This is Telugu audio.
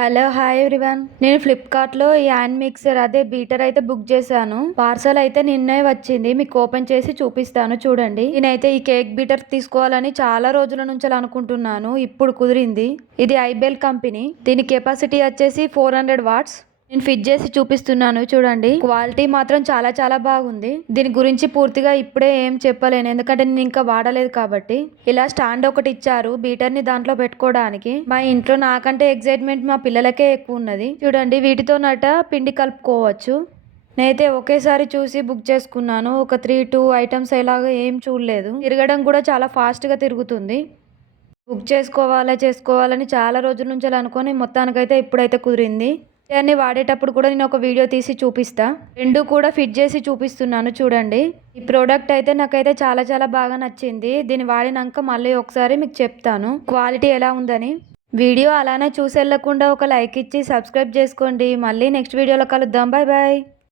Hello hi everyone. నేను ఫ్లిప్కార్ట్లో ఈ హ్యాండ్ మిక్సర్ అదే బీటర్ అయితే బుక్ చేశాను. పార్సల్ అయితే నిన్నే వచ్చింది. మీకు ఓపెన్ చేసి చూపిస్తాను చూడండి. నేనైతే ఈ కేక్ బీటర్ తీసుకోవాలని చాలా రోజుల నుంచి అనుకుంటున్నాను. ఇప్పుడు కుదిరింది. ఇది ఐబెల్ కంపెనీ. దీని కెపాసిటీ వచ్చేసి 400 వాట్స్. నేను ఫిట్ చేసి చూపిస్తున్నాను చూడండి. క్వాలిటీ మాత్రం చాలా చాలా బాగుంది. దీని గురించి పూర్తిగా ఇప్పుడే ఏం చెప్పలేను, ఎందుకంటే నేను ఇంకా వాడలేదు కాబట్టి. ఇలా స్టాండ్ ఒకటి ఇచ్చారు బీటర్ ని దాంట్లో పెట్టుకోవడానికి. మా ఇంట్లో నాకంటే ఎక్సైట్మెంట్ మా పిల్లలకే ఎక్కువ ఉన్నది. చూడండి, వీటితో నట పిండి కలుపుకోవచ్చు. నేనైతే ఒకేసారి చూసి బుక్ చేసుకున్నాను. ఒక 3-2 ఐటమ్స్ ఇలాగా ఏం చూడలేదు. తిరగడం కూడా చాలా ఫాస్ట్ గా తిరుగుతుంది. బుక్ చేసుకోవాలని చాలా రోజుల నుంచి అనుకొని మొత్తానికైతే ఇప్పుడైతే కుదిరింది. దాన్ని వాడేటప్పుడు కూడా నేను ఒక వీడియో తీసి చూపిస్తా. రెండు కూడా ఫిట్ చేసి చూపిస్తున్నాను చూడండి. ఈ ప్రోడక్ట్ అయితే నాకైతే చాలా చాలా బాగా నచ్చింది. దీన్ని వాడినాక మళ్ళీ ఒకసారి మీకు చెప్తాను క్వాలిటీ ఎలా ఉందని. వీడియో అలానే చూసి వెళ్ళకుండా ఒక లైక్ ఇచ్చి సబ్స్క్రైబ్ చేసుకోండి. మళ్ళీ నెక్స్ట్ వీడియోలో కలుద్దాం. Bye bye.